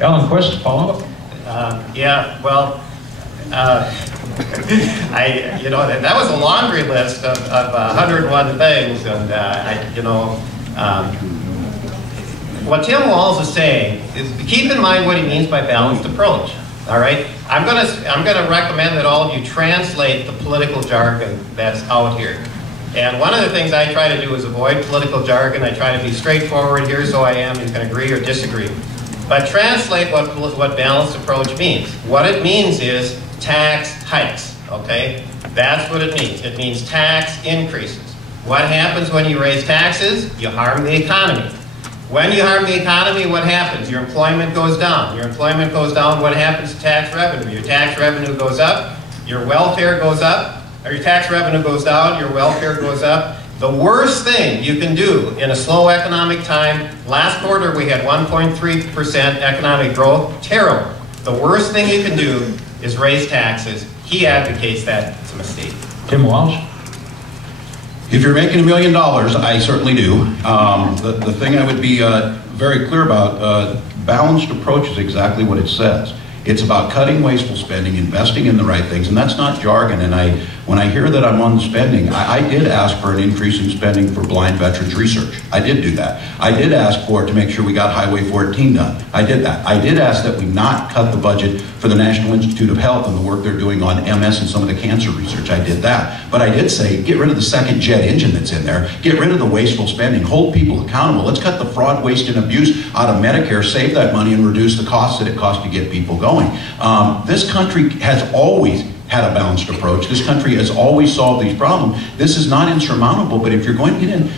Alan Quist, follow up. Yeah, well, that was a laundry list of 101 things, and what Tim Walz is saying is keep in mind what he means by balanced approach. All right, I'm gonna recommend that all of you translate the political jargon that's out here. And one of the things I try to do is avoid political jargon. I try to be straightforward. Here's who I am. You can agree or disagree. But translate what balanced approach means. What it means is tax hikes, okay? That's what it means. It means tax increases. What happens when you raise taxes? You harm the economy. When you harm the economy, what happens? Your employment goes down. Your employment goes down, what happens to tax revenue? Your tax revenue goes up, your welfare goes up, or your tax revenue goes down, your welfare goes up. The worst thing you can do in a slow economic time, last quarter we had 1.3% economic growth, terrible. The worst thing you can do is raise taxes. He advocates that. It's a mistake. Tim Walz. If you're making $1 million, I certainly do. The thing I would be very clear about, balanced approach is exactly what it says. It's about cutting wasteful spending, investing in the right things, and that's not jargon. And when I hear that I'm on the spending, I did ask for an increase in spending for blind veterans research. I did do that. I did ask for it to make sure we got Highway 14 done. I did that. I did ask that we not cut the budget for the National Institute of Health and the work they're doing on MS and some of the cancer research. I did that. But I did say, get rid of the second jet engine that's in there. Get rid of the wasteful spending. Hold people accountable. Let's cut the fraud, waste, and abuse out of Medicare, save that money, and reduce the costs that it costs to get people going. This country has always had a balanced approach. This country has always solved these problems. This is not insurmountable, but if you're going to get in,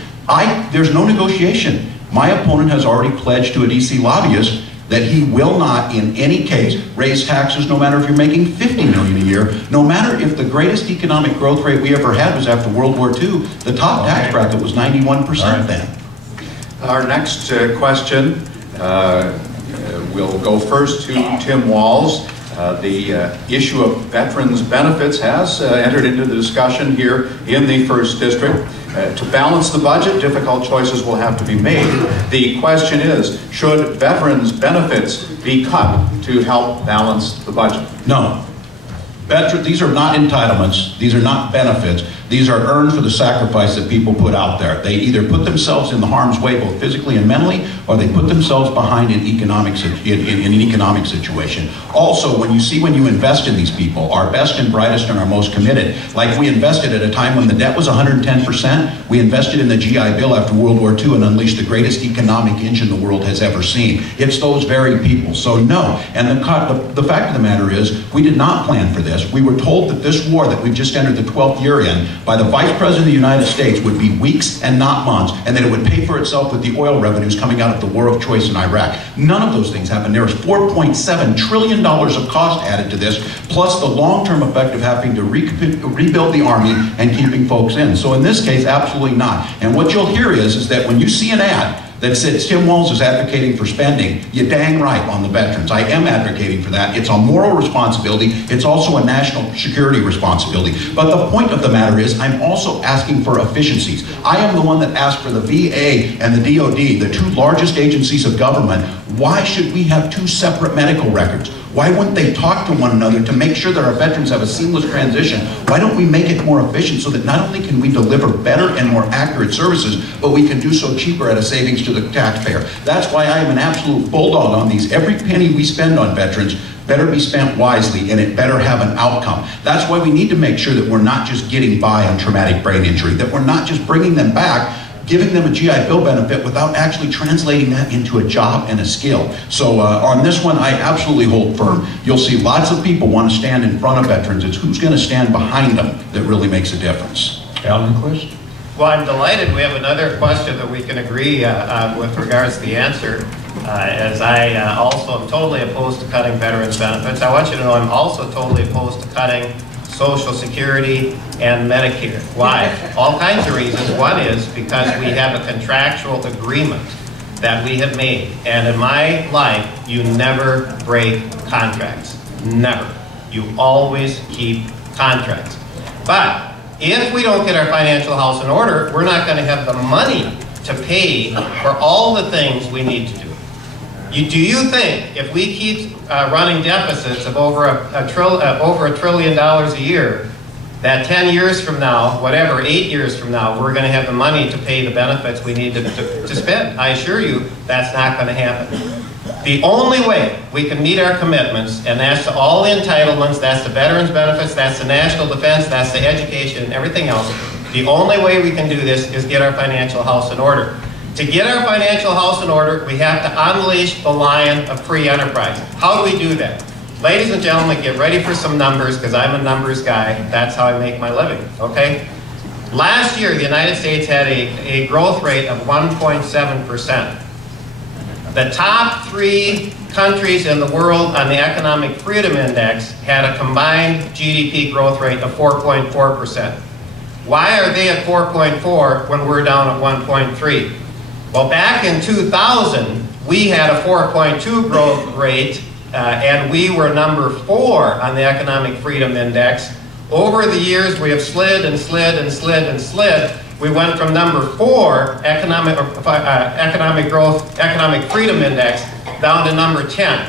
there's no negotiation. My opponent has already pledged to a DC lobbyist that he will not, in any case, raise taxes no matter if you're making $50 million a year, no matter if the greatest economic growth rate we ever had was after World War II. The top tax bracket was 91% then. Our next question will go first to Tim Walz. The issue of veterans benefits has entered into the discussion here in the 1st District. To balance the budget, difficult choices will have to be made. The question is, should veterans benefits be cut to help balance the budget? No. These are not entitlements. These are not benefits. These are earned for the sacrifice that people put out there. They either put themselves in the harm's way, both physically and mentally, or they put themselves behind in an economic situation. Also, when you invest in these people, our best and brightest and our most committed, like we invested at a time when the debt was 110%, we invested in the GI Bill after World War II and unleashed the greatest economic engine the world has ever seen. It's those very people. So no. And the fact of the matter is, we did not plan for this. We were told that this war that we've just entered the 12th year in by the Vice President of the United States would be weeks and not months, and that it would pay for itself with the oil revenues coming out of the war of choice in Iraq. None of those things happened. There is $4.7 trillion of cost added to this, plus the long-term effect of having to rebuild the Army and keeping folks in. So in this case, absolutely not. And what you'll hear is that when you see an ad that says Tim Walz is advocating for spending, you're dang right on the veterans. I am advocating for that. It's a moral responsibility. It's also a national security responsibility. But the point of the matter is, I'm also asking for efficiencies. I am the one that asked for the VA and the DOD, the 2 largest agencies of government. Why should we have 2 separate medical records? Why wouldn't they talk to one another to make sure that our veterans have a seamless transition? Why don't we make it more efficient so that not only can we deliver better and more accurate services, but we can do so cheaper at a savings to the taxpayer? That's why I am an absolute bulldog on these. Every penny we spend on veterans better be spent wisely, and it better have an outcome. That's why we need to make sure that we're not just getting by on traumatic brain injury, that we're not just bringing them back, giving them a GI Bill benefit without actually translating that into a job and a skill. So on this one, I absolutely hold firm. You'll see lots of people want to stand in front of veterans. It's who's going to stand behind them that really makes a difference. Alan Quist. Well, I'm delighted we have another question that we can agree on with regards to the answer. As I also am totally opposed to cutting veterans benefits. I want you to know I'm also totally opposed to cutting Social Security and Medicare. Why? All kinds of reasons. One is because we have a contractual agreement that we have made. And in my life, you never break contracts. Never. You always keep contracts. But if we don't get our financial house in order, we're not going to have the money to pay for all the things we need to do. Do you think if we keep running deficits of over $1 trillion a year, that 10 years from now, whatever, 8 years from now, we're going to have the money to pay the benefits we need to spend? I assure you that's not going to happen. The only way we can meet our commitments, and that's to all the entitlements, that's the veterans benefits, that's the national defense, that's the education and everything else, the only way we can do this is get our financial house in order. To get our financial house in order, we have to unleash the lion of free enterprise. How do we do that? Ladies and gentlemen, get ready for some numbers, because I'm a numbers guy. That's how I make my living, okay? Last year, the United States had a growth rate of 1.7%. The top 3 countries in the world on the Economic Freedom Index had a combined GDP growth rate of 4.4%. Why are they at 4.4 when we're down at 1.3? Well, back in 2000, we had a 4.2 growth rate, and we were number 4 on the Economic Freedom Index. Over the years, we have slid and slid and slid and slid. We went from number 4 economic freedom index down to number 10.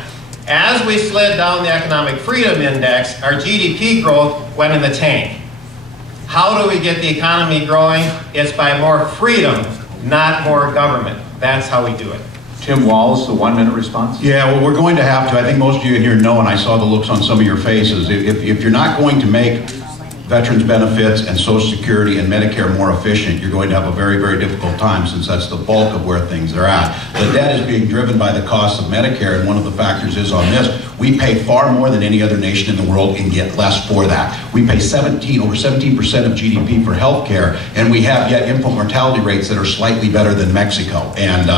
As we slid down the economic freedom index, our GDP growth went in the tank. How do we get the economy growing? It's by more freedom, not more government. That's how we do it. Tim Walz, the 1-minute response. Yeah, well, we're going to have to. I think most of you in here know, and I saw the looks on some of your faces, if you're not going to make veterans benefits and Social Security and Medicare more efficient, you're going to have a very, very difficult time, since that's the bulk of where things are at. The debt is being driven by the cost of Medicare, and one of the factors is on this. We pay far more than any other nation in the world and get less for that. We pay over 17% of GDP for health care, and we have yet infant mortality rates that are slightly better than Mexico and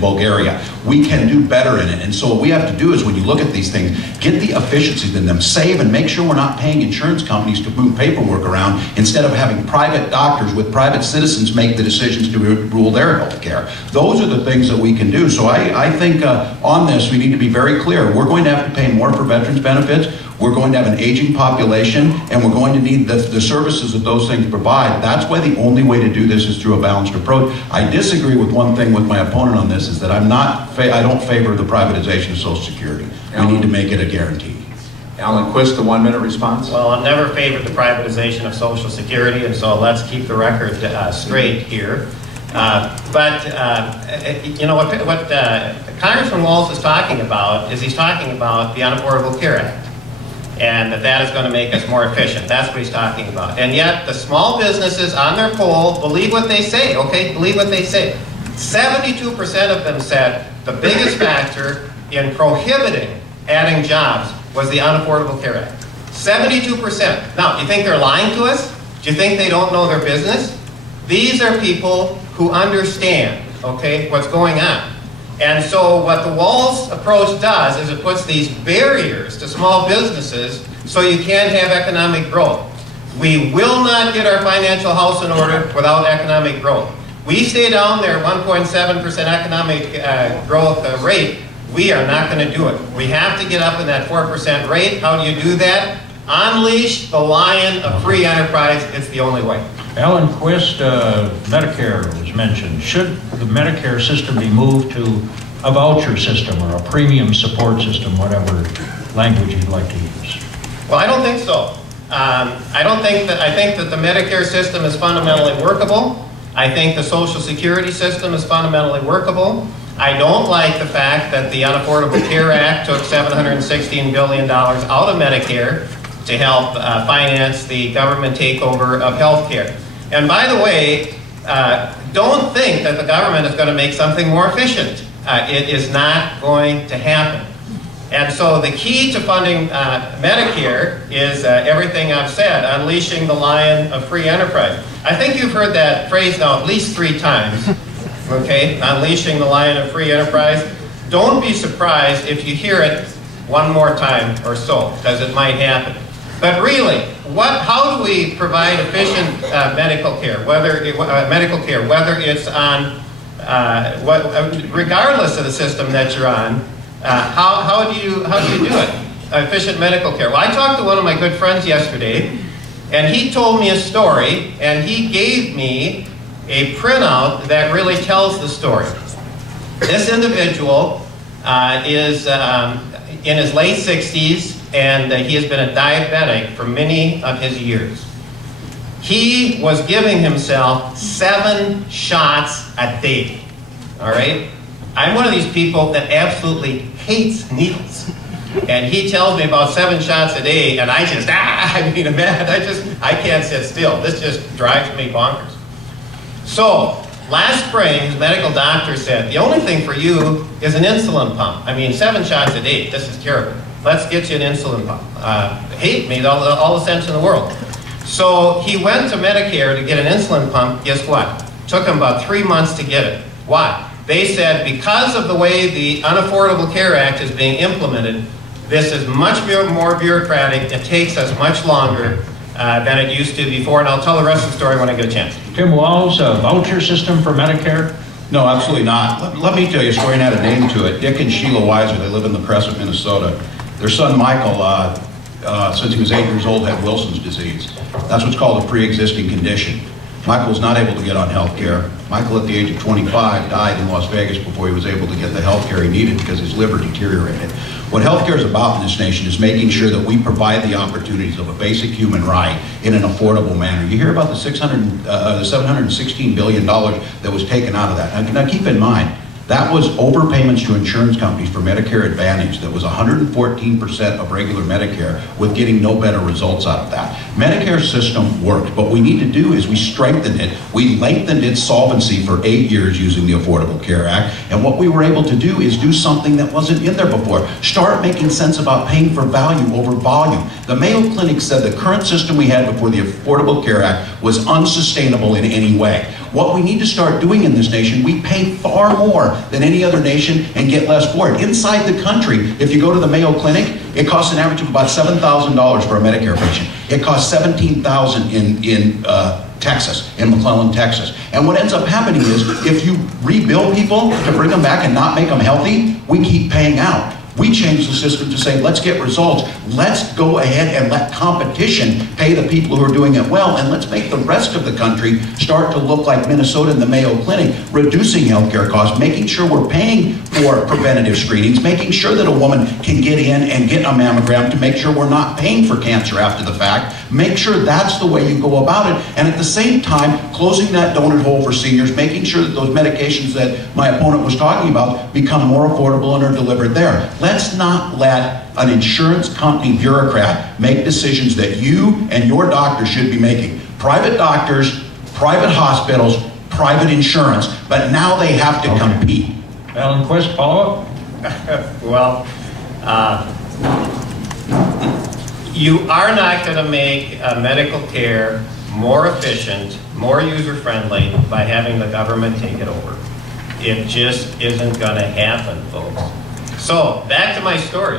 Bulgaria. We can do better in it, and so what we have to do is, when you look at these things, get the efficiencies in them, save, and make sure we're not paying insurance companies to move paperwork around instead of having private doctors with private citizens make the decisions to rule their health care. Those are the things that we can do. So I think on this, we need to be very clear. We're going to have to pay more for veterans benefits. We're going to have an aging population, and we're going to need the services that those things provide. That's why the only way to do this is through a balanced approach. I disagree with one thing with my opponent on this, is that I don't favor the privatization of Social Security. We need to make it a guarantee. Alan Quist, the 1-minute response. Well, I've never favored the privatization of Social Security, and so let's keep the record straight here. You know, what Congressman Walz is talking about is he's talking about the Unaffordable Care Act, and that is going to make us more efficient. That's what he's talking about. And yet, the small businesses on their poll believe what they say, okay? Believe what they say. 72% of them said the biggest factor in prohibiting adding jobs was the Unaffordable Care Act. 72%. Now, do you think they're lying to us? Do you think they don't know their business? These are people who understand, okay, what's going on. And so what the Walz approach does is it puts these barriers to small businesses so you can't have economic growth. We will not get our financial house in order without economic growth. We stay down there 1.7% economic growth rate, we are not going to do it. We have to get up in that 4% rate. How do you do that? Unleash the lion of free enterprise. It's the only way. Alan Quist, Medicare was mentioned. Should the Medicare system be moved to a voucher system or a premium support system, whatever language you'd like to use? Well, I don't think so. I think that the Medicare system is fundamentally workable. I think the Social Security system is fundamentally workable. I don't like the fact that the Unaffordable Care Act took $716 billion out of Medicare to help finance the government takeover of health care. And by the way, don't think that the government is going to make something more efficient. It is not going to happen. And so the key to funding Medicare is everything I've said, unleashing the lion of free enterprise. I think you've heard that phrase now at least 3 times, okay? Unleashing the lion of free enterprise. Don't be surprised if you hear it one more time or so, because it might happen. But really, how do we provide efficient medical care, whether it's on, regardless of the system that you're on, how do you do it? Efficient medical care. Well, I talked to one of my good friends yesterday, and he told me a story, and he gave me a printout that really tells the story. This individual is in his late 60s, and he has been a diabetic for many of his years. He was giving himself 7 shots a day, all right? I'm one of these people that absolutely hates needles. And he tells me about 7 shots a day, and I just, I can't sit still. This just drives me bonkers. So, last spring, his medical doctor said, the only thing for you is an insulin pump. I mean, 7 shots a day, this is terrible. Let's get you an insulin pump. Hate me, all the sense in the world. So he went to Medicare to get an insulin pump. Guess what? Took him about 3 months to get it. Why? They said because of the way the Unaffordable Care Act is being implemented, this is much more bureaucratic. It takes us much longer than it used to before, and I'll tell the rest of the story when I get a chance. Tim Walz, a voucher system for Medicare? No, absolutely not. Let me tell you a story and add a name to it. Dick and Sheila Weiser, they live in the Crescent, Minnesota. Their son Michael, since he was 8 years old, had Wilson's disease. That's what's called a pre-existing condition. Michael was not able to get on health care. Michael, at the age of 25, died in Las Vegas before he was able to get the health care he needed because his liver deteriorated. What health care is about in this nation is making sure that we provide the opportunities of a basic human right in an affordable manner. You hear about the $716 billion that was taken out of that. Now keep in mind, that was overpayments to insurance companies for Medicare Advantage. That was 114% of regular Medicare, with getting no better results out of that. Medicare system worked. What we need to do is we strengthened it. We lengthened its solvency for 8 years using the Affordable Care Act. And what we were able to do is do something that wasn't in there before. Start making sense about paying for value over volume. The Mayo Clinic said the current system we had before the Affordable Care Act was unsustainable in any way. What we need to start doing in this nation, we pay far more than any other nation and get less for it. Inside the country, if you go to the Mayo Clinic, it costs an average of about $7,000 for a Medicare patient. It costs $17,000 in Texas, in McClellan, Texas. And what ends up happening is, if you rebuild people to bring them back and not make them healthy, we keep paying out. We changed the system to say, let's get results. Let's go ahead and let competition pay the people who are doing it well, and let's make the rest of the country start to look like Minnesota and the Mayo Clinic, reducing healthcare costs, making sure we're paying for preventative screenings, making sure that a woman can get in and get a mammogram to make sure we're not paying for cancer after the fact. Make sure that's the way you go about it, and at the same time, closing that donut hole for seniors, making sure that those medications that my opponent was talking about become more affordable and are delivered there. Let's not let an insurance company bureaucrat make decisions that you and your doctor should be making. Private doctors, private hospitals, private insurance, but now they have to compete. Alan Quist, follow-up? Well, you are not going to make medical care more efficient, more user-friendly by having the government take it over. It just isn't going to happen, folks. So, back to my story.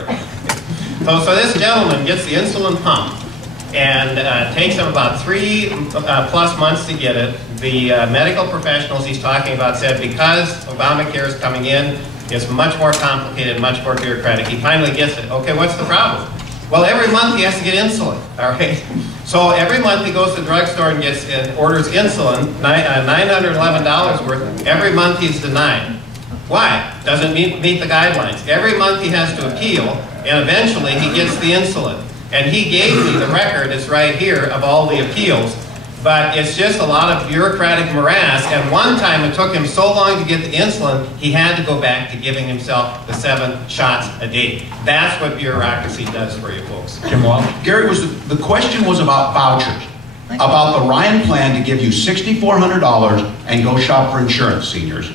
So this gentleman gets the insulin pump, and takes him about 3+ months to get it. The medical professionals he's talking about said because Obamacare is coming in, it's much more complicated, much more bureaucratic. He finally gets it. Okay, what's the problem? Well, every month he has to get insulin, all right? So every month he goes to the drugstore and orders insulin, $911 worth. Every month he's denied. Why? Doesn't meet the guidelines. Every month he has to appeal, and eventually he gets the insulin. And he gave me the record, it's right here, of all the appeals. But it's just a lot of bureaucratic morass, and one time it took him so long to get the insulin, he had to go back to giving himself the 7 shots a day. That's what bureaucracy does for you folks. Tim Walz? Gary, the question was about vouchers, about the Ryan plan to give you $6,400 and go shop for insurance, seniors.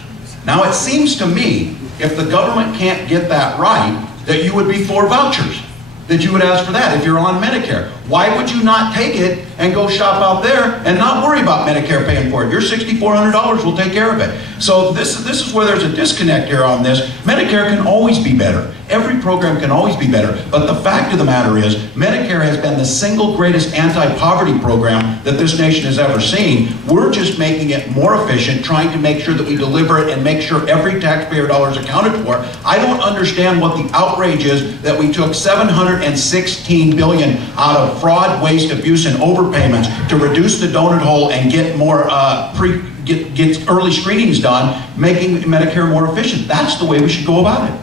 Now it seems to me, if the government can't get that right, that you would be for vouchers, that you would ask for that if you're on Medicare. Why would you not take it and go shop out there and not worry about Medicare paying for it? Your $6,400 will take care of it. So this is where there's a disconnect here on this. Medicare can always be better. Every program can always be better. But the fact of the matter is, Medicare has been the single greatest anti-poverty program that this nation has ever seen. We're just making it more efficient, trying to make sure that we deliver it and make sure every taxpayer dollar is accounted for. I don't understand what the outrage is that we took $716 billion out of fraud, waste, abuse, and overpayments to reduce the donut hole and get more get early screenings done, making Medicare more efficient. That's the way we should go about it.